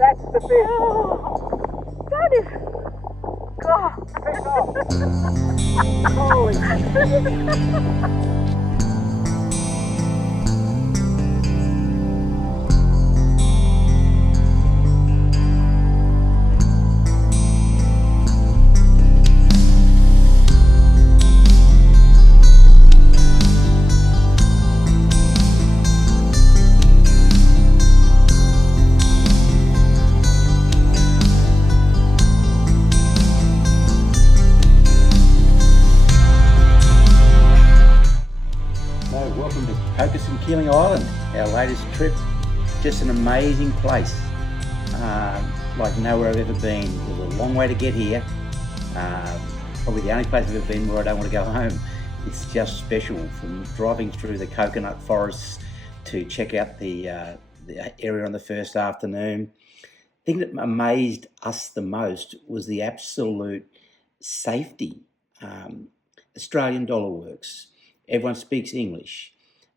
That's the fish. Oh, that is... God. Holy Welcome to Cocos and Keeling Island, our latest trip. Just an amazing place, like nowhere I've ever been. It was a long way to get here. Probably the only place I've ever been where I don't want to go home. It's just special, from driving through the coconut forests to check out the area on the first afternoon. The thing that amazed us the most was the absolute safety. Australian dollar works. Everyone speaks English.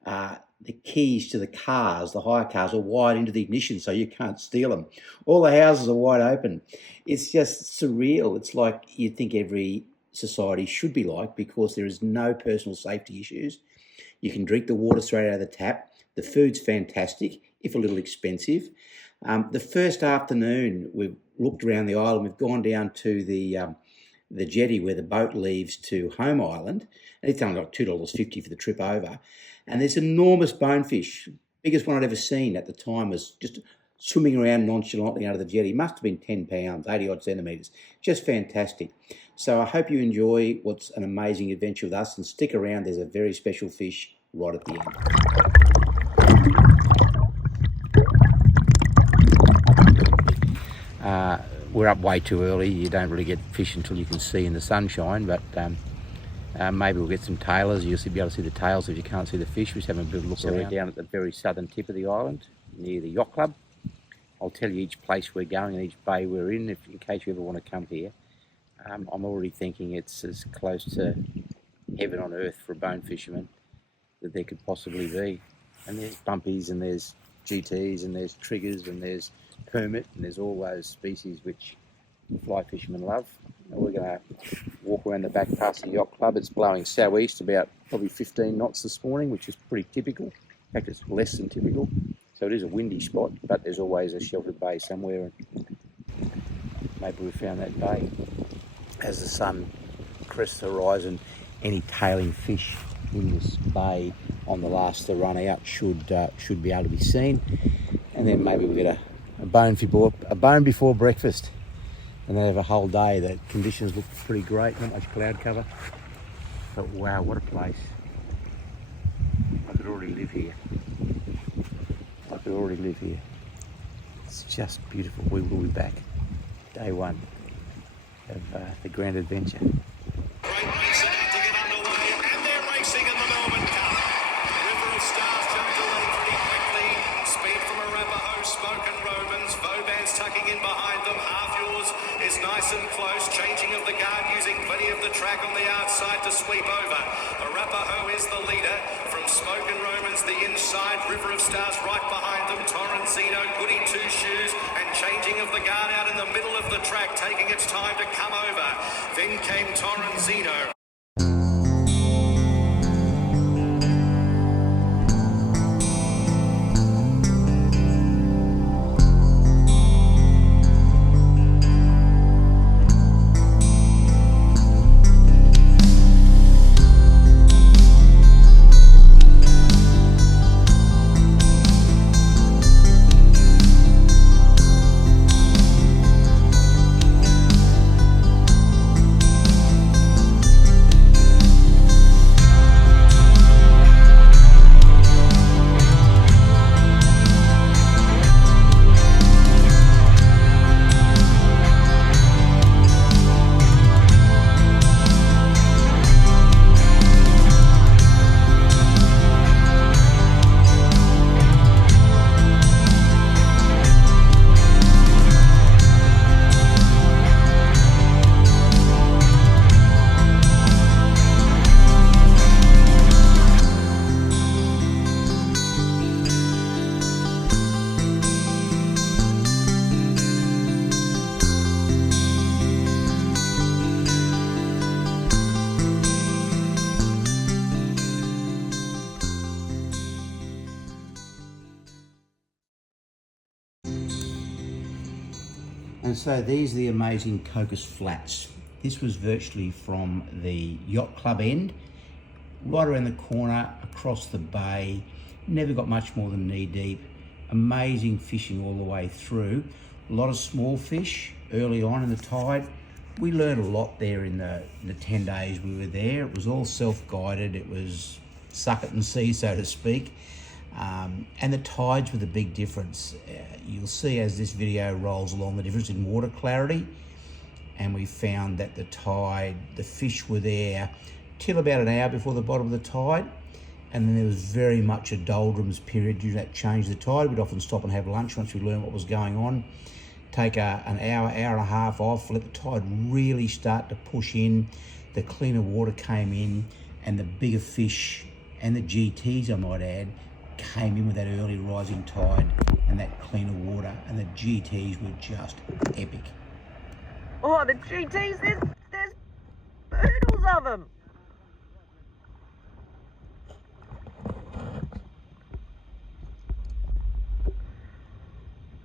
The keys to the cars, the hire cars, are wired into the ignition so you can't steal them. All the houses are wide open. It's just surreal. It's like you'd think every society should be like, because there is no personal safety issues. You can drink the water straight out of the tap. The food's fantastic, if a little expensive. The first afternoon, we've looked around the island. We've gone down to the jetty where the boat leaves to Home Island, and it's only like $2.50 for the trip over. And there's enormous bonefish. Biggest one I'd ever seen at the time was just swimming around nonchalantly under the jetty. Must have been 10 pounds, 80 odd centimetres. Just fantastic. So I hope you enjoy what's an amazing adventure with us, and stick around. There's a very special fish right at the end. We're up way too early. You don't really get fish until you can see in the sunshine, but maybe we'll get some tailers. You'll be able to see the tails if you can't see the fish. We're just having a bit of a look around. We're down at the very southern tip of the island, near the yacht club. I'll tell you each place we're going and each bay we're in case you ever want to come here. I'm already thinking it's as close to heaven on earth for a bone fisherman that there could possibly be. And there's bumpies, and there's GTs, and there's triggers, and there's hermit, and there's all those species which fly fishermen love. And we're going to walk around the back past the yacht club. It's blowing southeast about probably 15 knots this morning, which is pretty typical. In fact, it's less than typical. So it is a windy spot, but there's always a sheltered bay somewhere, and maybe we found that bay. As the sun crests the horizon, any tailing fish in this bay on the last to run out should be able to be seen. And then maybe we'll get a bone before breakfast, and then have a whole day. The conditions look pretty great, not much cloud cover, but wow, what a place. I could already live here. It's just beautiful. We will be back day one of the grand adventure. Great race about to get underway, and they're racing in the Melbourne Cup. River of Stars jumped away pretty quickly. Speed from Arapaho, Smoke and Romans. Vauban's tucking in behind them. Half Yours is nice and close, changing of the guard, using plenty of the track on the outside to sweep over. Arapaho is the leader. From Smoke and Romans, the inside. River of Stars right behind them. Torrenzino, Goody Two Shoes, and changing of the guard out in the middle of the track, taking its time to come over. Then came Torrenzino. And so these are the amazing Cocos Flats. This was virtually from the yacht club end, right around the corner, across the bay. Never got much more than knee deep. Amazing fishing all the way through. A lot of small fish early on in the tide. We learned a lot there in the 10 days we were there. It was all self-guided. It was suck it and see, so to speak. And the tides were the big difference. You'll see as this video rolls along the difference in water clarity. And we found that the fish were there till about an hour before the bottom of the tide. And then there was very much a doldrums period during that change of the tide. We'd often stop and have lunch once we learned what was going on. Take an hour and a half off, let the tide really start to push in. The cleaner water came in, and the bigger fish and the GTs, I might add, came in with that early rising tide and that cleaner water, and the GTs were just epic. Oh, the GTs, there's oodles of them.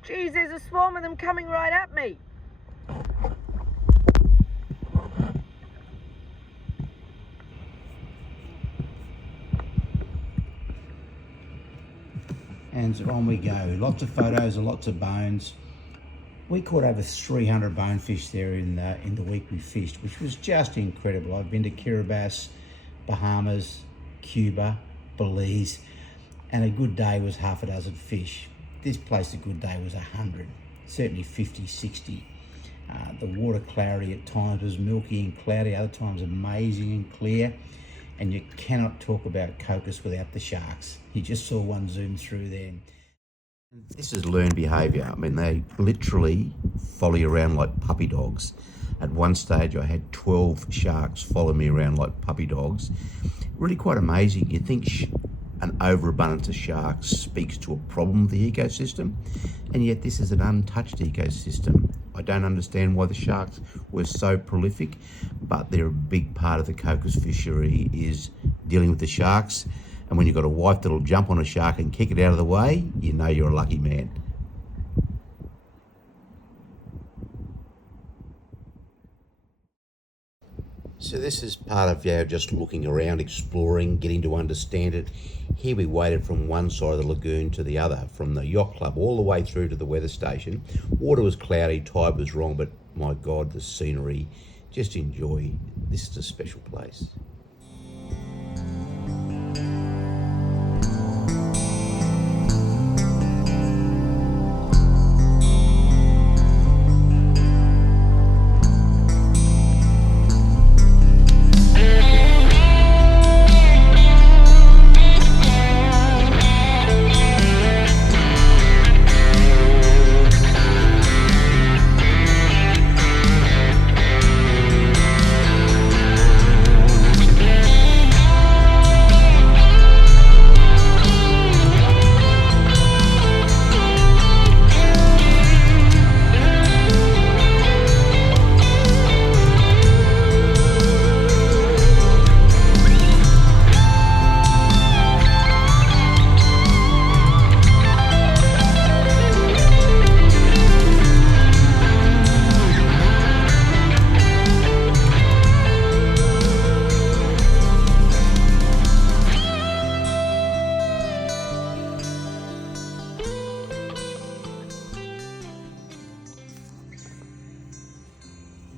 Geez, there's a swarm of them coming right at me. And so on we go. Lots of photos and lots of bones. We caught over 300 bonefish there in the week we fished, which was just incredible. I've been to Kiribati, Bahamas, Cuba, Belize, and a good day was half a dozen fish. This place, a good day was 100, certainly 50, 60. The water clarity at times was milky and cloudy, other times amazing and clear. And you cannot talk about Cocos without the sharks. You just saw one zoom through there. This is learned behaviour. I mean, they literally follow you around like puppy dogs. At one stage, I had 12 sharks follow me around like puppy dogs. Really quite amazing. You think an overabundance of sharks speaks to a problem with the ecosystem, and yet this is an untouched ecosystem. I don't understand why the sharks were so prolific, but they're a big part of the Cocos fishery is dealing with the sharks. And when you've got a wife that'll jump on a shark and kick it out of the way, you know you're a lucky man. So this is part of just looking around, exploring, getting to understand it. Here we waited from one side of the lagoon to the other, from the yacht club all the way through to the weather station. Water was cloudy, tide was wrong, but my God, the scenery, just enjoy. This is a special place.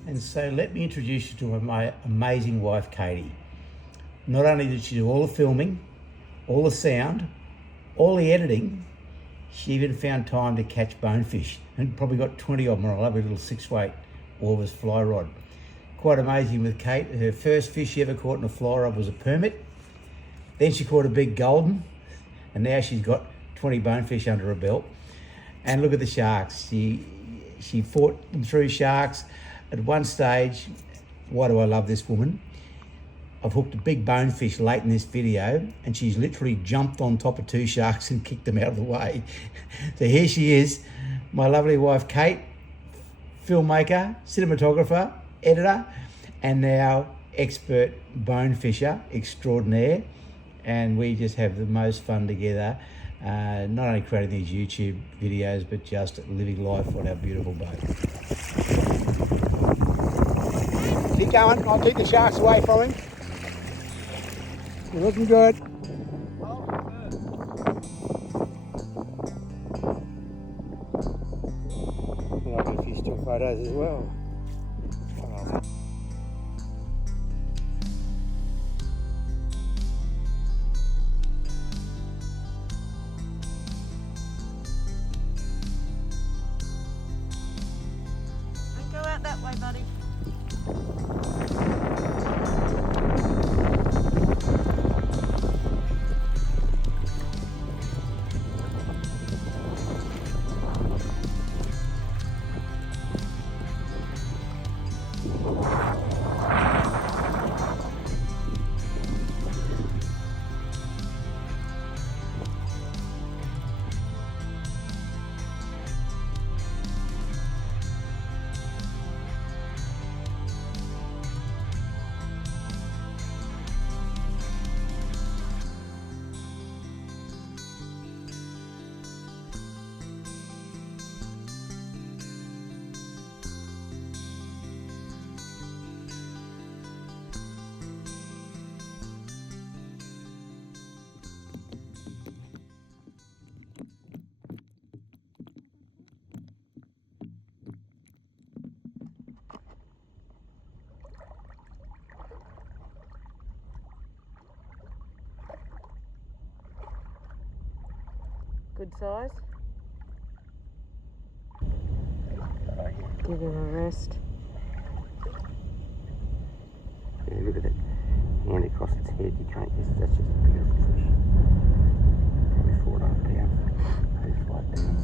And so let me introduce you to my amazing wife, Katie. Not only did she do all the filming, all the sound, all the editing, she even found time to catch bonefish and probably got 20 of them on a lovely little 6-weight Orvis fly rod. Quite amazing with Kate. Her first fish she ever caught in a fly rod was a hermit. Then she caught a big golden, and now she's got 20 bonefish under her belt. And look at the sharks. She fought them through sharks. At one stage, why do I love this woman? I've hooked a big bonefish late in this video, and she's literally jumped on top of 2 sharks and kicked them out of the way. So here she is, my lovely wife Kate, filmmaker, cinematographer, editor, and now expert bonefisher extraordinaire. And we just have the most fun together, not only creating these YouTube videos, but just living life on our beautiful boat. Keep going. I'll keep the sharks away from him. You're looking good. And I'll get a few still photos as well. Don't go out that way, buddy. Good size. Give him a rest. Yeah, look at that hand across its head. You can't guess. That's just a beautiful fish. Probably 4.5 pounds. Pretty flat down.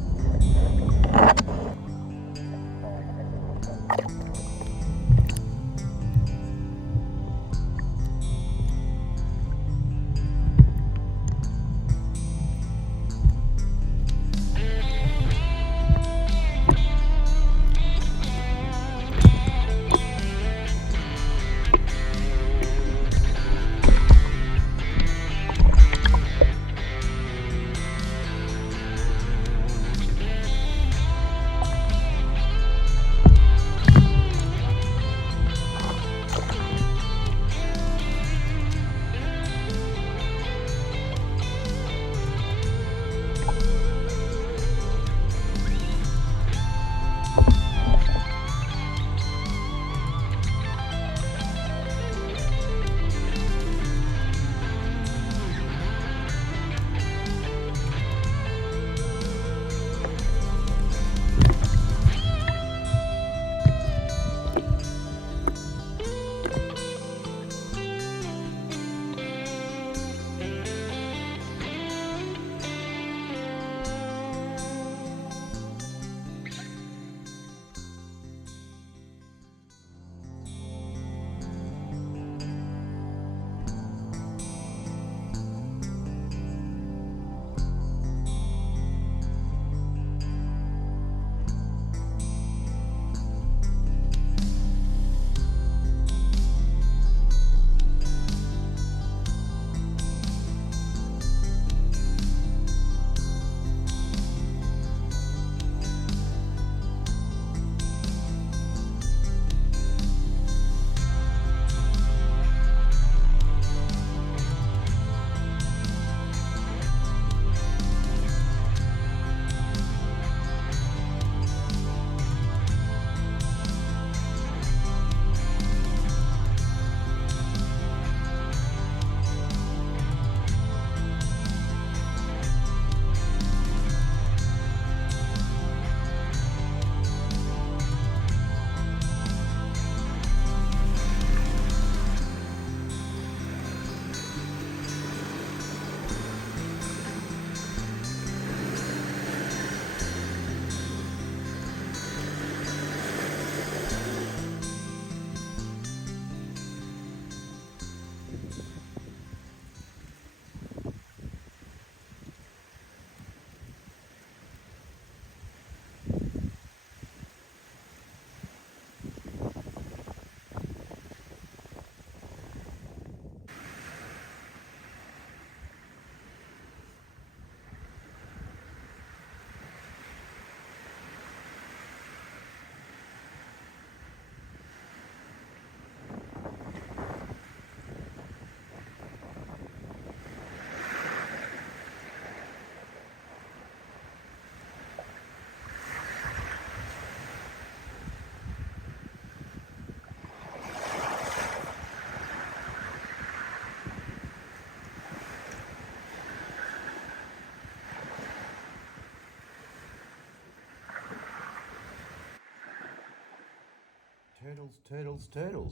Turtles.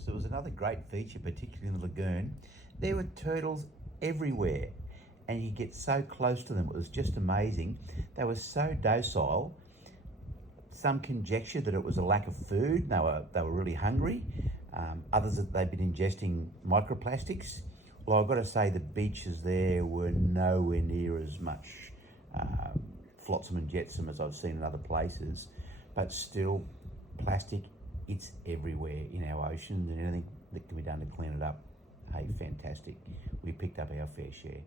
There was another great feature, particularly in the lagoon. There were turtles everywhere, and you get so close to them. It was just amazing. They were so docile. Some conjectured that it was a lack of food. They were really hungry. Others that they'd been ingesting microplastics. Well, I've got to say the beaches there were nowhere near as much flotsam and jetsam as I've seen in other places, but still, plastic, it's everywhere in our oceans, and anything that can be done to clean it up, hey, fantastic. We picked up our fair share.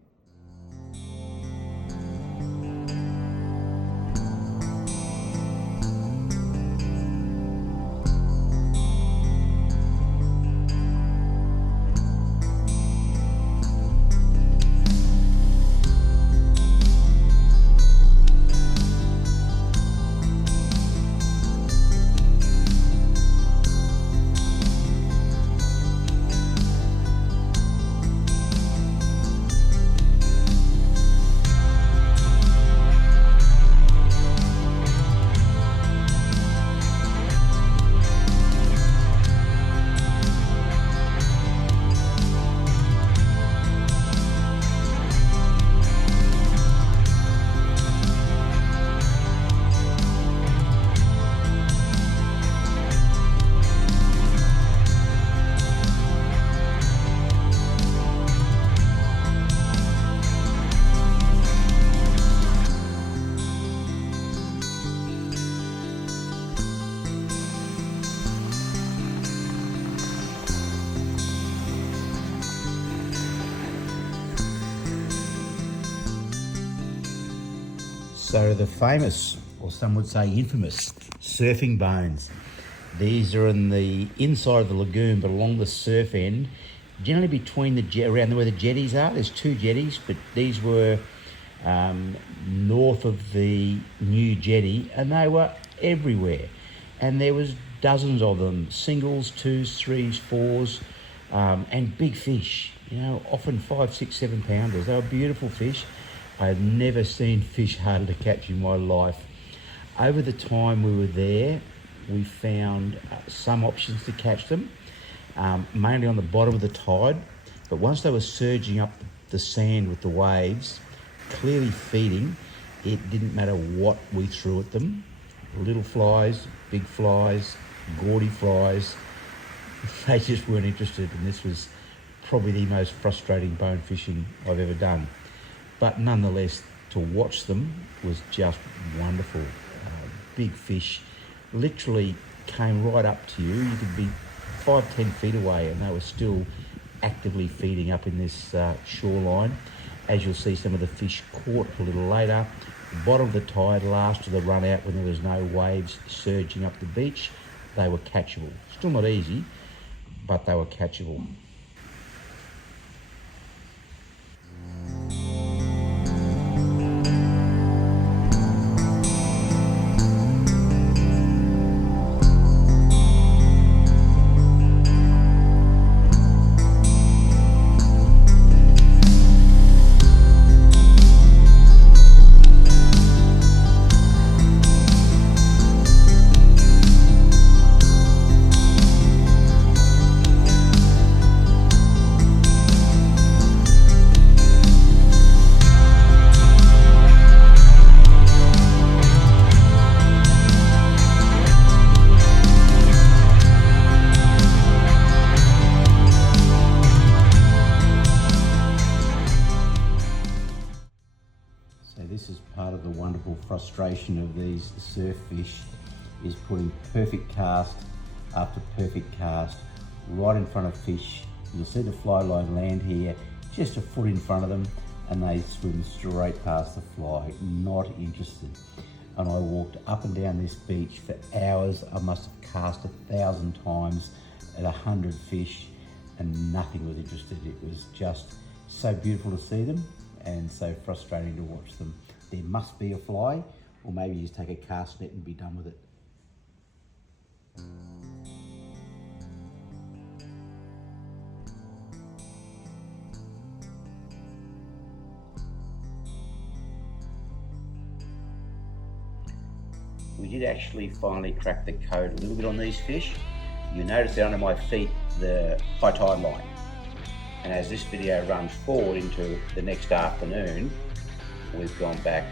So the famous, or some would say infamous, surfing bones. These are in the inside of the lagoon, but along the surf end, generally between around where the jetties are. There's two jetties, but these were north of the new jetty, and they were everywhere. And there was dozens of them, singles, twos, threes, fours, and big fish, often 5, 6, 7 pounders. They were beautiful fish. I had never seen fish harder to catch in my life. Over the time we were there, we found some options to catch them, mainly on the bottom of the tide. But once they were surging up the sand with the waves, clearly feeding, it didn't matter what we threw at them. Little flies, big flies, gaudy flies, they just weren't interested. And this was probably the most frustrating bone fishing I've ever done. But nonetheless, to watch them was just wonderful. Big fish literally came right up to you. You could be 5, 10 feet away and they were still actively feeding up in this shoreline. As you'll see, some of the fish caught a little later. Bottom of the tide, last of the run out when there was no waves surging up the beach, they were catchable. Still not easy, but they were catchable. This is part of the wonderful frustration of these surf fish, is putting perfect cast after perfect cast right in front of fish. You'll see the fly line land here, just a foot in front of them, and they swim straight past the fly, not interested. And I walked up and down this beach for hours. I must have cast 1,000 times at 100 fish, and nothing was interested. It was just so beautiful to see them and so frustrating to watch them. There must be a fly, or maybe you just take a cast net and be done with it. We did actually finally crack the code a little bit on these fish. you notice that under my feet the high tide line. And as this video runs forward into the next afternoon, we've gone back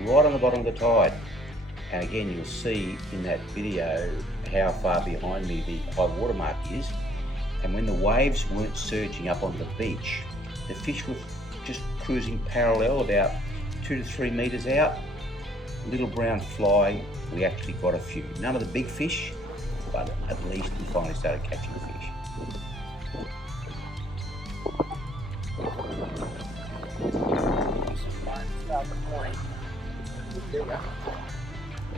right on the bottom of the tide. And again, you'll see in that video how far behind me the high water mark is. And when the waves weren't surging up on the beach, the fish were just cruising parallel about 2 to 3 meters out. Little brown fly, we actually got a few. None of the big fish, but at least we finally started catching fish.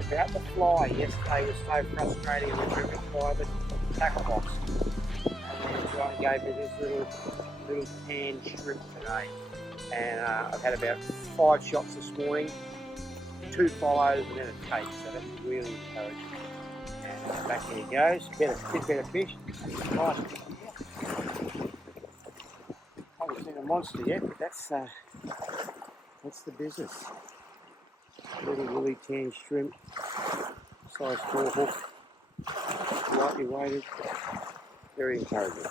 About the fly, yesterday was so frustrating in the driven fibre tackle box. And then John gave me this little tan shrimp today. And I've had about 5 shots this morning, 2 follows and then a take, so that's really encouraging. And back here he goes, better fish. Nice. I haven't seen a monster yet, but that's the business. Little woolly tan shrimp, size 4 hook, lightly weighted, very encouraging.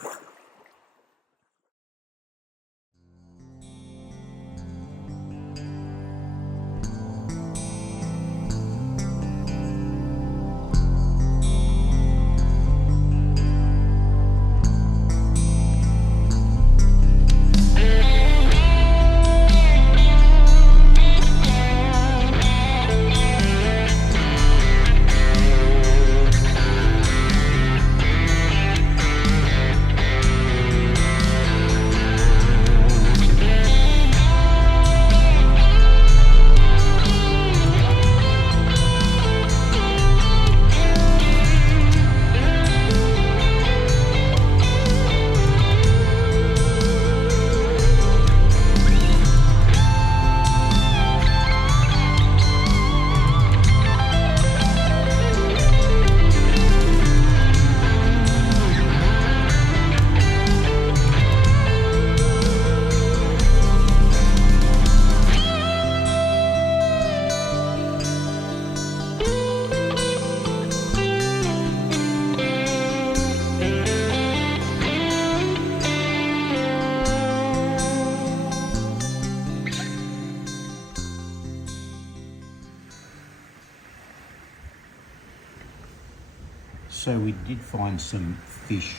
So we did find some fish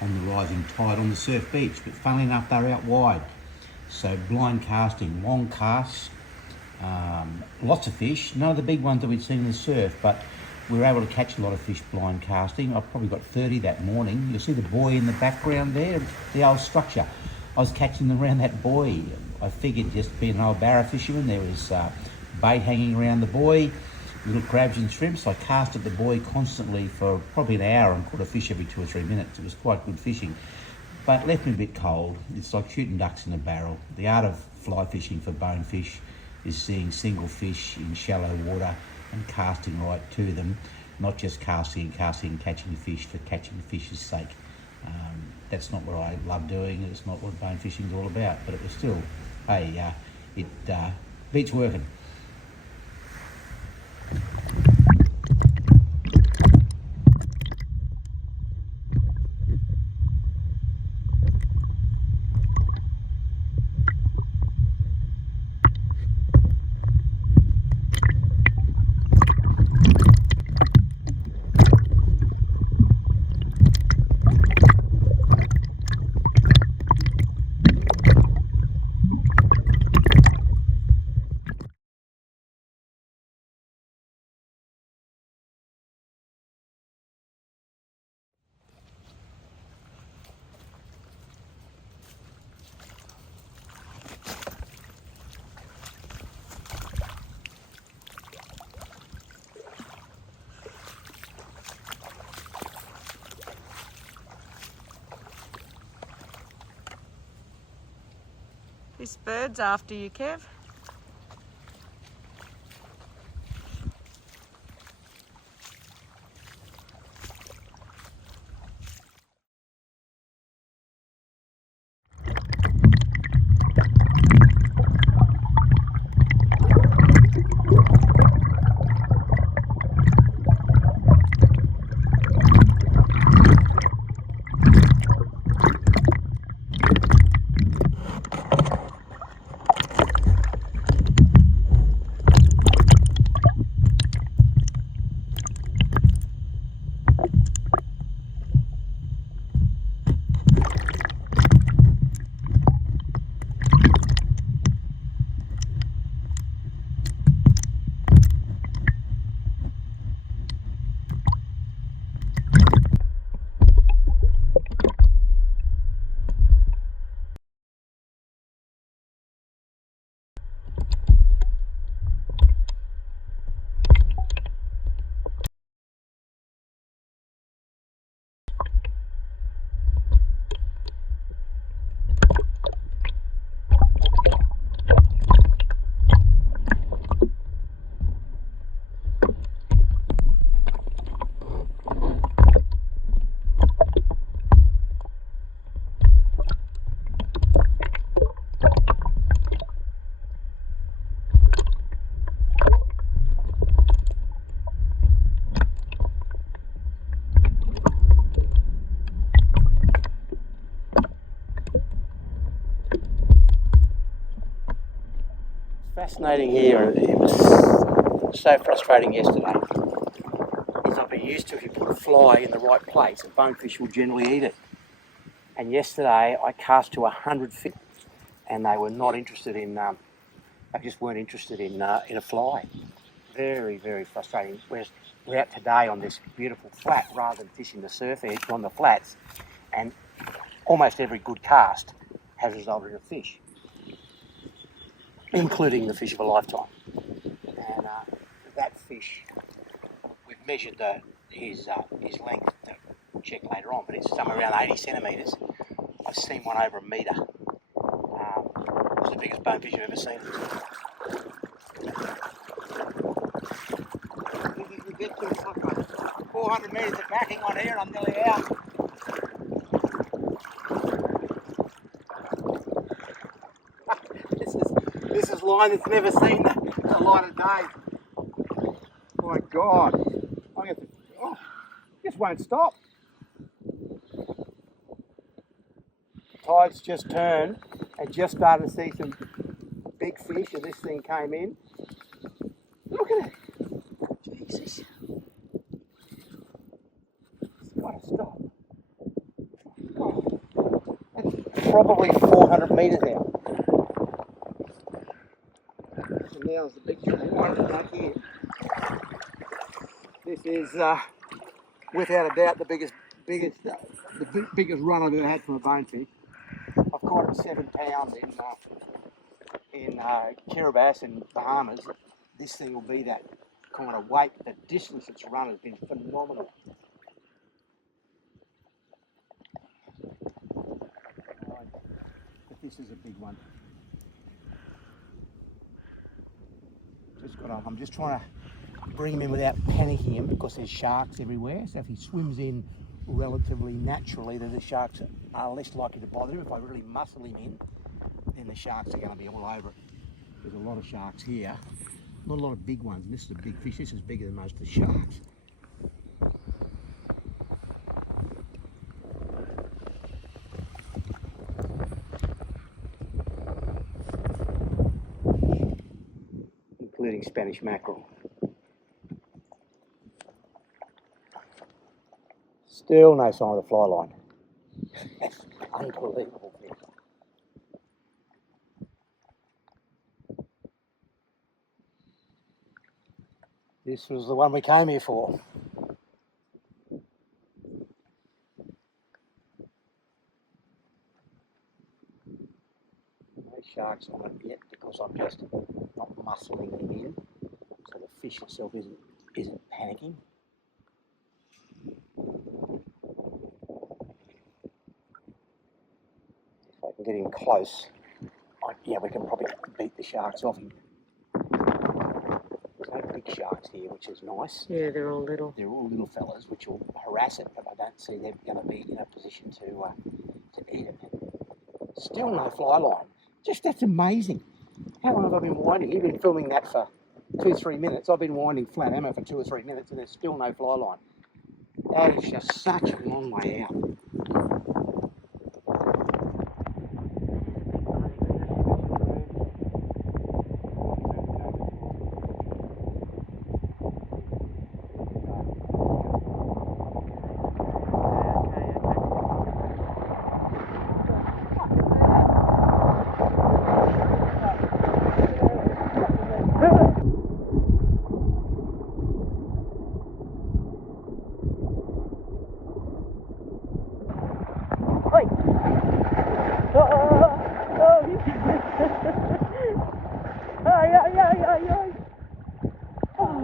on the rising tide on the surf beach, but funnily enough they're out wide. So blind casting, long casts, lots of fish, none of the big ones that we'd seen in the surf, but we were able to catch a lot of fish blind casting. I probably got 30 that morning. You'll see the buoy in the background there, the old structure. I was catching them around that buoy. I figured, just being an old barra fisherman, there was bait hanging around the buoy, little crabs and shrimps. I cast at the buoy constantly for probably an hour and caught a fish every 2 or 3 minutes. It was quite good fishing, but it left me a bit cold. It's like shooting ducks in a barrel. The art of fly fishing for bonefish is seeing single fish in shallow water and casting right to them, not just casting and catching fish for catching the fish's sake. That's not what I love doing. It's not what bone fishing is all about, but it was still, hey, it beats working. This bird's after you, Kev. Fascinating here. It was so frustrating yesterday. Is I've been used to if you put a fly in the right place, a bonefish will generally eat it. And yesterday I cast to 100 feet, and they were not interested in. They just weren't interested in a fly. Very, very frustrating. Whereas we're out today on this beautiful flat rather than fishing the surf edge on the flats, and almost every good cast has resulted in a fish, including the fish of a lifetime. And that fish, we've measured his length to check later on, but it's somewhere around 80 centimetres. I've seen one over a metre. It was the biggest bonefish I've ever seen. If you can get to 400 metres of backing on here, I'm nearly out. This is line that's never seen the light of day. Oh my God. This won't stop. Tide's just turned and just started to see some big fish, and this thing came in. Look at it. Jesus. It's got to stop. Oh. It's probably 400 metres out. So now's the big one back here. This is, without a doubt, the biggest run I've ever had from a bonefish. I've caught it 7 pounds in Kiribati in Bahamas. This thing will be that kind of weight. The distance it's run has been phenomenal. But this is a big one. I'm just trying to bring him in without panicking him, because there's sharks everywhere. So if he swims in relatively naturally, then the sharks are less likely to bother him. If I really muscle him in, then the sharks are going to be all over it. There's a lot of sharks here, not a lot of big ones. And this is a big fish. This is bigger than most of the sharks. Including Spanish mackerel. Still no sign of the fly line. Unbelievable fish. This was the one we came here for. No sharks on it yet, because I'm just not muscling them in, so the fish itself isn't panicking. If I can get him close, yeah, we can probably beat the sharks off him. There's no big sharks here, which is nice. Yeah, they're all little. They're all little fellas, which will harass it, but I don't see they're going to be in a position to eat it. Still no fly line. Just, that's amazing. How long have I been winding? You've been filming that for 2-3 minutes. I've been winding flat hammer for 2 or 3 minutes, and there's still no fly line. That is just such a long way out.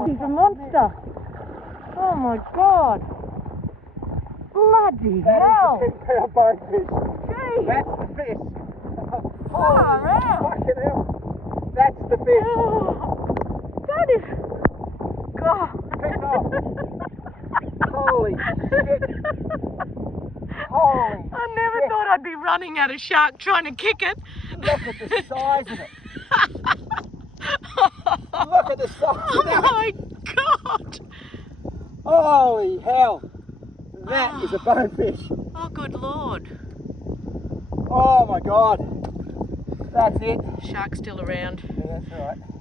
He's a monster. Oh my God. Bloody hell. That's the 10-pound bonefish. Jeez. That's the fish. Far out. Fucking hell. That's the fish. Oh, that is... God. Piss off. Holy shit. Holy I never thought I'd be running at a shark trying to kick it. Look at the size of it. Look at the size Oh of that. my God. Holy hell. That is a bonefish. Oh, good Lord. Oh my God. That's it. Shark's still around. Yeah, that's right.